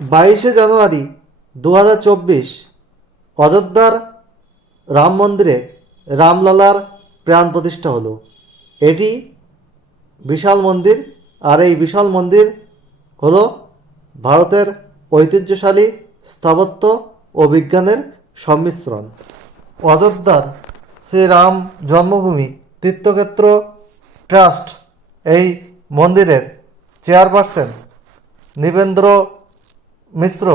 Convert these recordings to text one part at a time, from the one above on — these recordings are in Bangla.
বাইশে জানুয়ারি দু হাজার চব্বিশ, অযোধ্যার রাম মন্দিরে রামলালার প্রাণ প্রতিষ্ঠা হলো। এটি বিশাল মন্দির, আর এই বিশাল মন্দির হল ভারতের ঐতিহ্যশালী স্থাপত্য ও বিজ্ঞানের সংমিশ্রণ অযোধ্যার শ্রীরাম জন্মভূমি তীর্থক্ষেত্র ট্রাস্ট এই মন্দিরের চেয়ারপারসন নিবেন্দ্র মিশ্র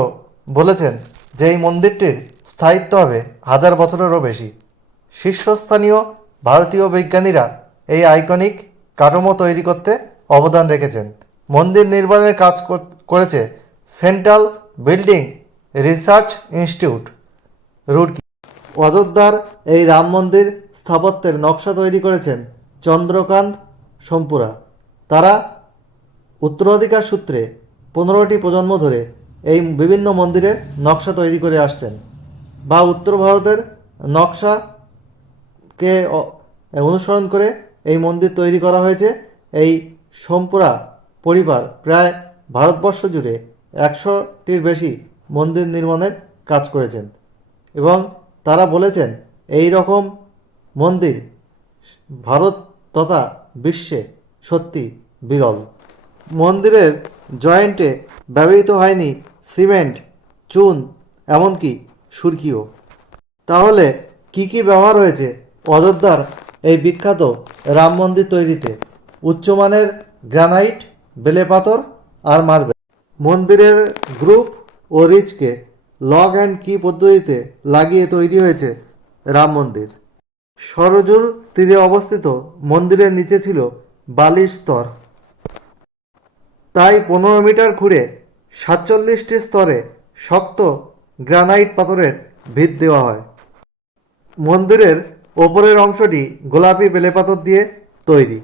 বলেছেন যে এই মন্দিরটির স্থায়িত্ব হবে হাজার বছরেরও বেশি। শীর্ষস্থানীয় ভারতীয় বিজ্ঞানীরা এই আইকনিক কাঠামো তৈরি করতে অবদান রেখেছেন। মন্দির নির্মাণের কাজ কর- করেছে Central Building Research Institute Roorkee অযোধ্যার এই রাম মন্দির স্থাপত্যের নকশা তৈরি করেছেন চন্দ্রকান্ত সম্পুরা। তারা উত্তরাধিকার সূত্রে পনেরোটি প্রজন্ম ধরে এই বিভিন্ন মন্দিরের নকশা তৈরি করে আসছেন। বা উত্তর ভারতের নকশাকে অনুসরণ করে এই মন্দির তৈরি করা হয়েছে। এই সম্পুরা পরিবার প্রায় ভারতবর্ষ জুড়ে একশোটির বেশি মন্দির নির্মাণের কাজ করেছেন এবং তারা বলেছেন, এই রকম মন্দির ভারত তথা বিশ্বে সত্যি বিরল। মন্দিরের জয়েন্টে ব্যবহৃত হয়নি সিমেন্ট, চুন, এমনকি সুরকিও। তাহলে কি কি ব্যবহার হয়েছে অযোধ্যার এই বিখ্যাত রাম মন্দির তৈরিতে? উচ্চমানের গ্রানাইট, বেলে পাথর আর মার্বেল। মন্দিরের গ্রুপ ও রিচকে লগ অ্যান্ড কি পদ্ধতিতে লাগিয়ে তৈরি হয়েছে রাম মন্দির? সরজুর তীরে অবস্থিত মন্দিরের নিচে ছিল বালির স্তর। তাই পনেরো মিটার খুঁড়ে সাতচল্লিশটি স্তরে শক্ত গ্রানাইট পাথরের ভিত দেওয়া হয়। মন্দিরের ওপরের অংশটি গোলাপি বেলেপাথর দিয়ে তৈরি।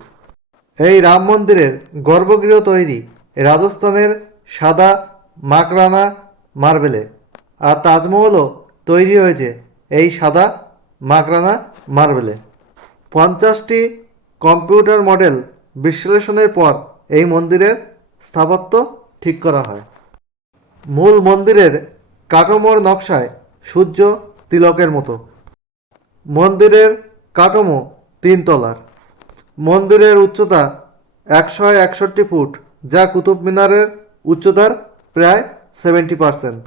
এই রাম মন্দিরের গর্ভগৃহ তৈরি রাজস্থানের সাদা মাকরানা মার্বেলে। আর তাজমহলও তৈরি হয়েছে এই সাদা মাকরানা মার্বেলে। পঞ্চাশটি কম্পিউটার মডেল বিশ্লেষণের পর এই মন্দিরের স্থাপত্য ঠিক করা হয়। মূল মন্দিরের কাঠামোর নকশায় সূর্য তিলকের মতো। মন্দিরের কাঠামো তিনতলার মন্দিরের উচ্চতা একশো একষট্টি ফুট, যা কুতুব মিনারের উচ্চতার প্রায় seventy percent.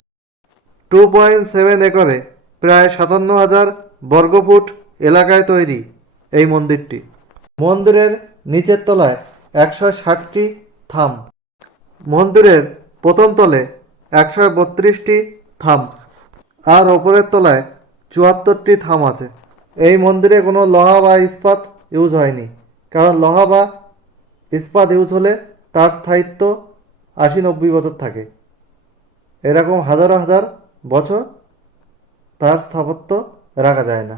Two point seven একরে প্রায় সাতান্ন হাজার বর্গফুট এলাকায় তৈরি এই মন্দিরটি। মন্দিরের নিচের তলায় একশো ষাটটি থাম। মন্দিরের প্রথম তলে একশো বত্রিশটি থাম। আর ওপরের তলায় চুয়াত্তরটি থাম আছে। এই মন্দিরে কোনো লোহা বা ইস্পাত ইউজ হয়নি। কারণ লোহা বা ইস্পাত ইউজ হলে তার স্থায়িত্ব আশি নব্বই বছর থাকে। এরকম হাজার হাজার বছর তার স্থাপত্য রাখা যায় না।